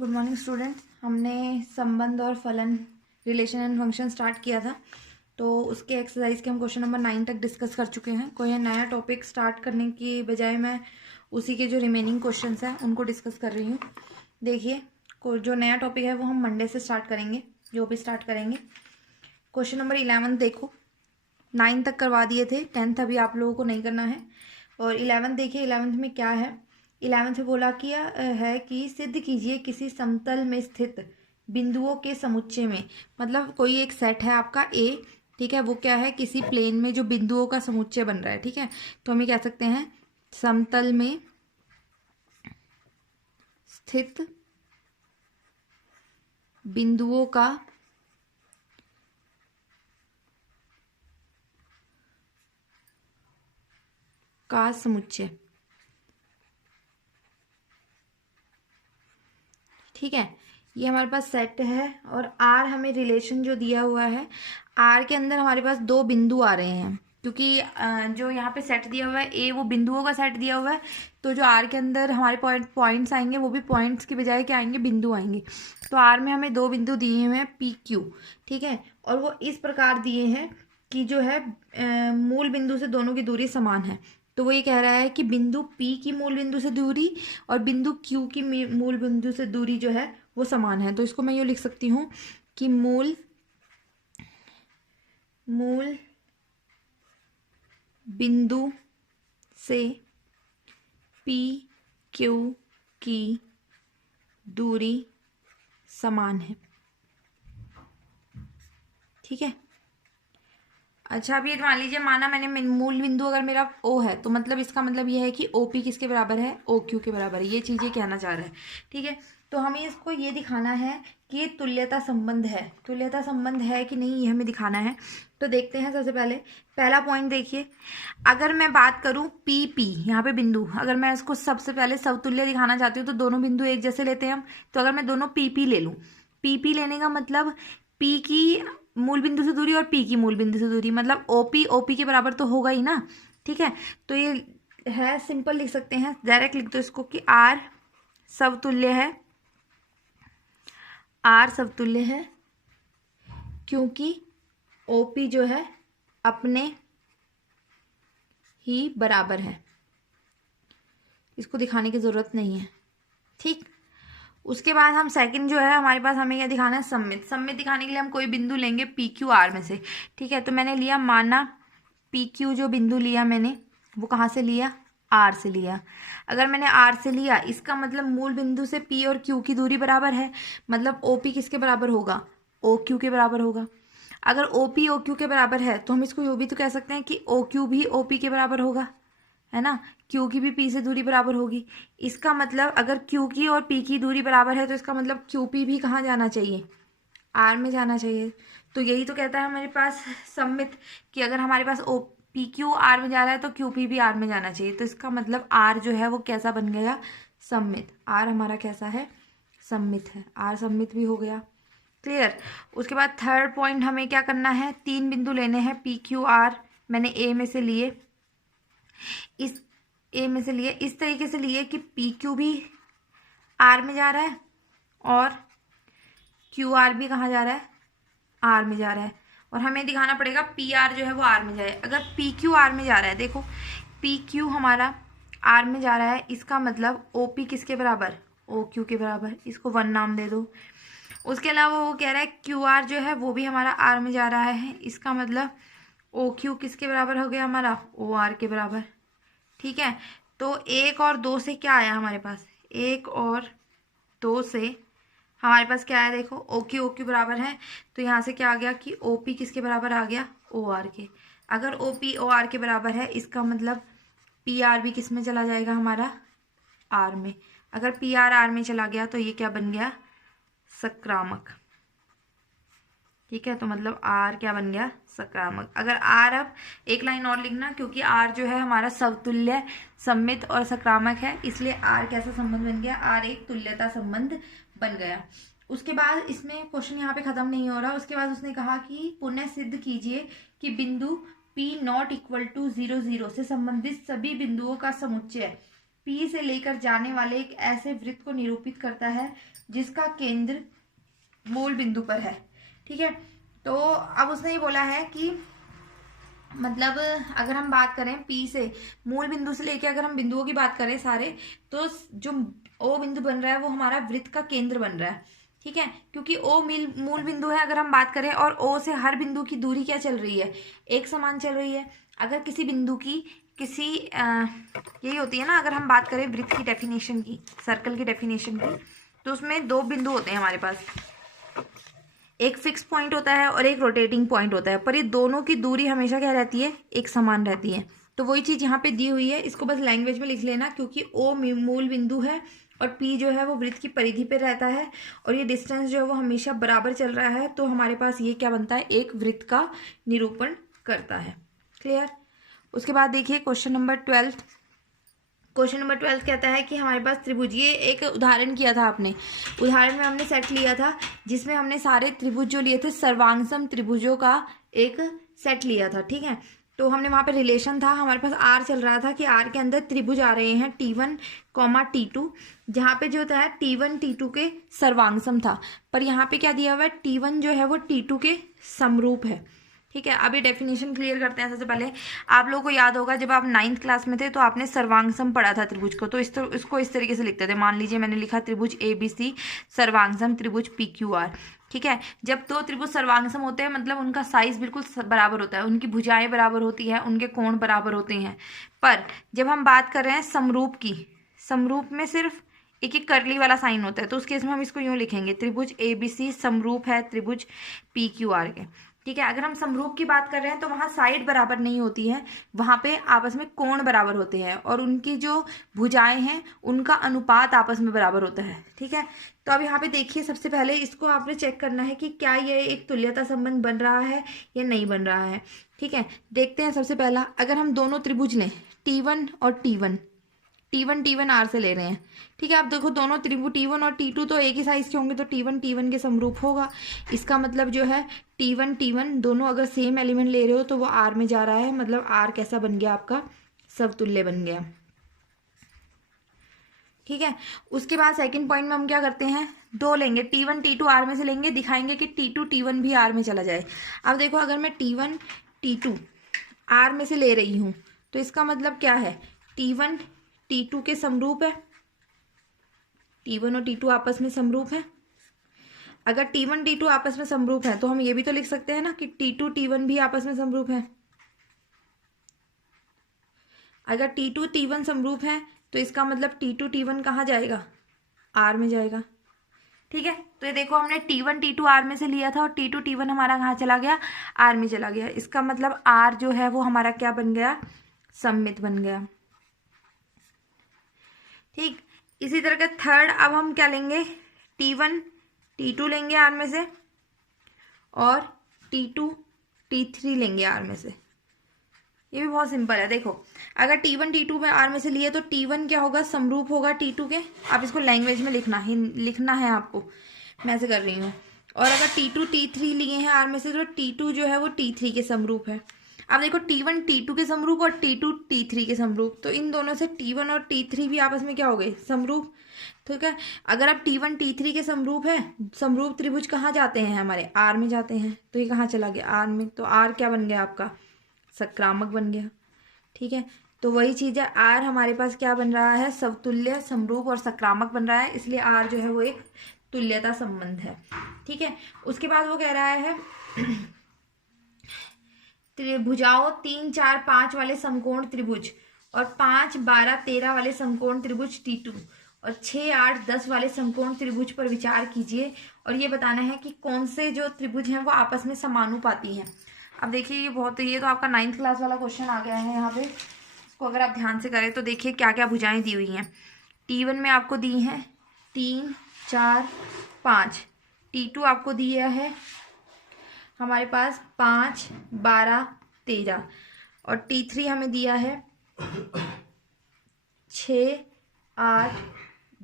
Good morning students. हमने संबंध और फलन रिलेशन एंड फंक्शन स्टार्ट किया था, तो उसके एक्सरसाइज के हम क्वेश्चन नंबर 9 तक डिस्कस कर चुके हैं। कोई नया टॉपिक स्टार्ट करने की बजाय मैं उसी के जो रिमेनिंग क्वेश्चंस हैं उनको डिस्कस कर रही हूँ। देखिए, जो नया टॉपिक है वो हम मंडे से स्टार्ट करेंगे, जो भी स्टार्ट करेंगे। क्वेश्चन नंबर 11 देखो, 9 तक करवा दिए थे, 10th अभी आप लोगों को नहीं करना है। और 11 देखिए, 11th में क्या है। 11th में बोला किया है कि सिद्ध कीजिए किसी समतल में स्थित बिंदुओं के समुच्चय में, मतलब कोई एक सेट है आपका ए, ठीक है, वो क्या है, किसी प्लेन में जो बिंदुओं का समुच्चय बन रहा है, ठीक है। तो हम ये कह सकते हैं समतल में स्थित बिंदुओं का समुच्चय, ठीक है। ये हमारे पास सेट है और आर हमें रिलेशन जो दिया हुआ है, आर के अंदर हमारे पास दो बिंदु आ रहे हैं, क्योंकि जो यहाँ पे सेट दिया हुआ है ए, वो बिंदुओं का सेट दिया हुआ है। तो जो आर के अंदर हमारे पॉइंट्स आएंगे वो भी पॉइंट्स की बजाय क्या आएंगे, बिंदु आएंगे। तो आर में हमें दो बिंदु दिए हुए हैं पी क्यू, ठीक है। और वो इस प्रकार दिए हैं कि जो है मूल बिंदु से दोनों की दूरी समान है। तो वो ये कह रहा है कि बिंदु P की मूल बिंदु से दूरी और बिंदु Q की मूल बिंदु से दूरी जो है वो समान है। तो इसको मैं यूँ लिख सकती हूँ कि मूल बिंदु से PQ की दूरी समान है, ठीक है। अच्छा, अब ये मान लीजिए, माना मैंने मूल बिंदु अगर मेरा O है, तो मतलब इसका मतलब ये है कि OP किसके बराबर है, OQ के बराबर है। ये चीज़ ये कहना चाह रहा है, ठीक है। तो हमें इसको ये दिखाना है कि ये तुल्यता संबंध है, तुल्यता संबंध है कि नहीं, ये हमें दिखाना है। तो देखते हैं, सबसे पहले पहला पॉइंट देखिए, अगर मैं बात करूँ PP, यहाँ पे बिंदु, अगर मैं इसको सबसे पहले समतुल्य दिखाना चाहती हूँ तो दोनों बिंदु एक जैसे लेते हैं हम। तो अगर मैं दोनों PP ले लूँ, PP लेने का मतलब P की मूल बिंदु से दूरी और P की मूल बिंदु से दूरी, मतलब OP के बराबर तो होगा ही ना, ठीक है। तो ये है, सिंपल लिख सकते हैं, डायरेक्ट लिख दो इसको कि R समतुल्य है, R समतुल्य है क्योंकि OP जो है अपने ही बराबर है। इसको दिखाने की जरूरत नहीं है, ठीक। उसके बाद हम सेकंड जो है हमारे पास, हमें क्या दिखाना है, सममित। सममित दिखाने के लिए हम कोई बिंदु लेंगे PQR में से, ठीक है। तो मैंने लिया, माना PQ जो बिंदु लिया मैंने, वो कहाँ से लिया, R से लिया। अगर मैंने R से लिया, इसका मतलब मूल बिंदु से P और Q की दूरी बराबर है, मतलब OP किसके बराबर होगा, OQ के बराबर होगा। अगर OP OQ के बराबर है तो हम इसको यूँ भी तो कह सकते हैं कि OQ भी OP के बराबर होगा, है ना। Q की भी P से दूरी बराबर होगी। इसका मतलब अगर Q की और P की दूरी बराबर है तो इसका मतलब QP भी कहाँ जाना चाहिए, R में जाना चाहिए। तो यही तो कहता है हमारे पास सममित, कि अगर हमारे पास PQ R में जा रहा है तो QP भी R में जाना चाहिए। तो इसका मतलब R जो है वो कैसा बन गया, सममित। R हमारा कैसा है, सममित है। R सममित भी हो गया, क्लियर। उसके बाद थर्ड पॉइंट हमें क्या करना है, तीन बिंदु लेने हैं PQR, मैंने A में से लिए, इस A में से लिए, इस तरीके से लिए कि PQ भी R में जा रहा है और QR भी कहाँ जा रहा है, R में जा रहा है। और हमें दिखाना पड़ेगा PR जो है वो R में जाए। अगर PQ R में जा रहा है, देखो PQ हमारा R में जा रहा है, इसका मतलब OP किसके बराबर, OQ के बराबर। इसको 1 नाम दे दो। उसके अलावा वो कह रहा है QR जो है वो भी हमारा R में जा रहा है, इसका मतलब OQ किसके बराबर हो गया, हमारा OR के बराबर, ठीक है। तो 1 और 2 से क्या आया हमारे पास, 1 और 2 से हमारे पास क्या है, देखो OQ बराबर है। तो यहाँ से क्या आ गया कि OP किसके बराबर आ गया, OR के। अगर OP OR के बराबर है, इसका मतलब PR भी किस में चला जाएगा, हमारा R में। अगर PR R में चला गया तो ये क्या बन गया, सक्रामक, ठीक है। तो मतलब R क्या बन गया, सकारात्मक। अगर R, अब एक लाइन और लिखना, क्योंकि R जो है हमारा समतुल्य, सममित और सकारात्मक है, इसलिए R कैसा संबंध बन गया, R एक तुल्यता संबंध बन गया। उसके बाद इसमें क्वेश्चन यहाँ पे खत्म नहीं हो रहा। उसके बाद उसने कहा कि पुनः सिद्ध कीजिए कि बिंदु P नॉट इक्वल टू 0 0 से संबंधित सभी बिंदुओं का समुच्चय P से लेकर जाने वाले एक ऐसे वृत्त को निरूपित करता है जिसका केंद्र मूल बिंदु पर है। ठीक है, तो अब उसने ये बोला है कि मतलब अगर हम बात करें P से मूल बिंदु से लेके अगर हम बिंदुओं की बात करें सारे, तो जो O बिंदु बन रहा है वो हमारा वृत्त का केंद्र बन रहा है। ठीक है, क्योंकि O मूल बिंदु है अगर हम बात करें, और O से हर बिंदु की दूरी क्या चल रही है, एक समान चल रही है। अगर किसी बिंदु की यही होती है ना, अगर हम बात करें वृत्त की डेफिनेशन की, सर्कल की डेफिनेशन की, तो उसमें दो बिंदु होते हैं हमारे पास, एक फिक्स पॉइंट होता है और एक रोटेटिंग पॉइंट होता है, पर ये दोनों की दूरी हमेशा क्या रहती है, एक समान रहती है। तो वही चीज़ यहाँ पे दी हुई है, इसको बस लैंग्वेज में लिख लेना, क्योंकि O मूल बिंदु है और P जो है वो वृत्त की परिधि पे रहता है, और ये डिस्टेंस जो है वो हमेशा बराबर चल रहा है, तो हमारे पास ये क्या बनता है, एक वृत्त का निरूपण करता है। क्लियर। उसके बाद देखिए क्वेश्चन नंबर 12। क्वेश्चन नंबर 12 कहता है कि हमारे पास त्रिभुज, ये एक उदाहरण किया था आपने, उदाहरण में हमने सेट लिया था जिसमें हमने सारे त्रिभुज जो लिए थे सर्वांगसम त्रिभुजों का एक सेट लिया था। ठीक है, तो हमने वहाँ पे रिलेशन था, हमारे पास आर चल रहा था कि आर के अंदर त्रिभुज आ रहे हैं T1, T2, जहाँ पे जो होता है T1 T2 के सर्वांगसम था, पर यहाँ पे क्या दिया हुआ है, T1 जो है वो T2 के समरूप है। ठीक है, अभी डेफिनेशन क्लियर करते हैं। सबसे पहले आप लोगों को याद होगा जब आप 9th क्लास में थे तो आपने सर्वांगसम पढ़ा था त्रिभुज को, तो इसको इस तरीके से लिखते थे। मान लीजिए मैंने लिखा त्रिभुज ABC सर्वांगसम त्रिभुज PQR। ठीक है, जब दो त्रिभुज सर्वांगसम होते हैं मतलब उनका साइज बिल्कुल बराबर होता है, उनकी भुजाएं बराबर होती है, उनके कोण बराबर होते हैं। पर जब हम बात कर रहे हैं समरूप की, समरूप में सिर्फ एक एक करली वाला साइन होता है, तो उस केस में हम इसको यूँ लिखेंगे, त्रिभुज ABC समरूप है त्रिभुज PQR के। ठीक है, अगर हम समरूप की बात कर रहे हैं तो वहाँ साइड बराबर नहीं होती है, वहाँ पे आपस में कोण बराबर होते हैं, और उनकी जो भुजाएं हैं उनका अनुपात आपस में बराबर होता है। ठीक है, तो अब यहाँ पे देखिए, सबसे पहले इसको आपने चेक करना है कि क्या ये एक तुल्यता संबंध बन रहा है या नहीं बन रहा है। ठीक है, देखते हैं। सबसे पहला, अगर हम दोनों त्रिभुज लें T1 और T1 R से ले रहे हैं। ठीक है, आप देखो दोनों त्रिभुज T1 और T2 तो एक ही साइज के होंगे, तो T1 के समरूप होगा। इसका मतलब जो है T1 दोनों अगर सेम एलिमेंट ले रहे हो तो वो R में जा रहा है, मतलब R कैसा बन गया, आपका समतुल्य बन गया। ठीक है, उसके बाद सेकंड पॉइंट में हम क्या करते हैं, दो लेंगे, T1 T2 R में से लेंगे, दिखाएंगे कि T2 T1 भी R में चला जाए। अब देखो, अगर मैं T1 T2 R में से ले रही हूँ तो इसका मतलब क्या है, T1 T2 के समरूप है, T1 और T2 आपस में समरूप है। अगर T1 T2 आपस में समरूप है तो हम ये भी तो लिख सकते हैं ना कि T2 T1 भी आपस में समरूप है। अगर T2 T1 समरूप है तो इसका मतलब T2 T1 कहाँ जाएगा, R में जाएगा। ठीक है, तो ये देखो हमने T1 T2 R में से लिया था और T2 T1 हमारा कहाँ चला गया, R में चला गया। इसका मतलब R जो है वो हमारा क्या बन गया, सममित बन गया। ठीक, इसी तरह का थर्ड, अब हम क्या लेंगे, T1 T2 लेंगे R में से, और T2 T3 लेंगे R में से। ये भी बहुत सिंपल है। देखो, अगर T1 T2 में R में से लिए तो T1 क्या होगा, समरूप होगा T2 के। आप इसको लैंग्वेज में लिखना है आपको, मैं ऐसे कर रही हूँ। और अगर T2 T3 लिए हैं R में से तो T2 जो है वो T3 के समरूप है। अब देखो, T1 T2 के समरूप और T2 T3 के समरूप, तो इन दोनों से T1 और T3 भी आपस में क्या हो गए, समरूप। ठीक है, अगर अब T1 T3 के समरूप है, समरूप त्रिभुज कहाँ जाते हैं, हमारे R में जाते हैं, तो ये कहाँ चला गया, R में, तो R क्या बन गया, आपका सकारात्मक बन गया। ठीक है, तो वही चीज़ है, R हमारे पास क्या बन रहा है, समतुल्य, समरूप और सकारात्मक बन रहा है, इसलिए R जो है वो एक तुल्यता संबंध है। ठीक है, उसके बाद वो कह रहा है त्रिभुजाओं 3, 4, 5 वाले समकोण त्रिभुज और 5, 12, 13 वाले समकोण त्रिभुज T2 और 6, 8, 10 वाले समकोण त्रिभुज पर विचार कीजिए, और ये बताना है कि कौन से जो त्रिभुज हैं वो आपस में समानुपाती हैं। अब देखिए, ये तो आपका 9th क्लास वाला क्वेश्चन आ गया है यहाँ पे। इसको अगर आप ध्यान से करें तो देखिए क्या क्या भुजाएं दी हुई हैं। T1 में आपको दी हैं 3, 4, 5, T2 आपको दिया है हमारे पास 5, 12, 13, और T3 हमें दिया है 6, 8,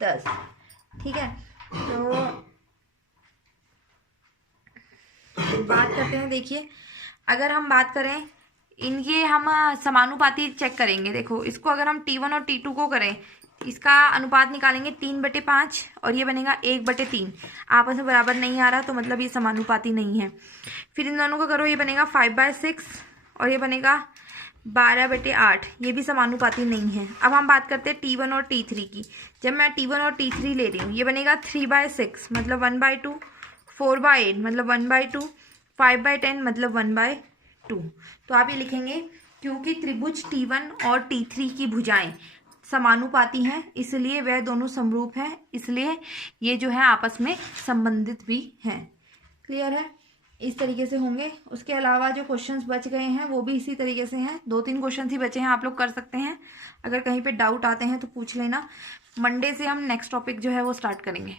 10। ठीक है, तो बात करते हैं। देखिए, अगर हम बात करें इनके, हम समानुपाती चेक करेंगे। देखो, इसको अगर हम T1 और T2 को करें, इसका अनुपात निकालेंगे 3/5 और ये बनेगा 1/3। आपस में बराबर नहीं आ रहा तो मतलब ये समानुपाती नहीं है। फिर इन दोनों को करो, ये बनेगा 5/6 और ये बनेगा 12/8, ये भी समानुपाती नहीं है। अब हम बात करते हैं T1 और T3 की। जब मैं T1 और T3 ले रही हूँ, ये बनेगा 3/6 मतलब 1/2, 4/8 मतलब 1/2, 5/10 मतलब 1/2। तो आप ये लिखेंगे क्योंकि त्रिभुज T1 और T3 की भुजाएं समानुपाती हैं, इसलिए वह दोनों समरूप हैं, इसलिए ये जो है आपस में संबंधित भी हैं। क्लियर है? इस तरीके से होंगे। उसके अलावा जो क्वेश्चंस बच गए हैं वो भी इसी तरीके से हैं। 2-3 क्वेश्चंस ही बचे हैं, आप लोग कर सकते हैं। अगर कहीं पे डाउट आते हैं तो पूछ लेना। मंडे से हम नेक्स्ट टॉपिक जो है वो स्टार्ट करेंगे।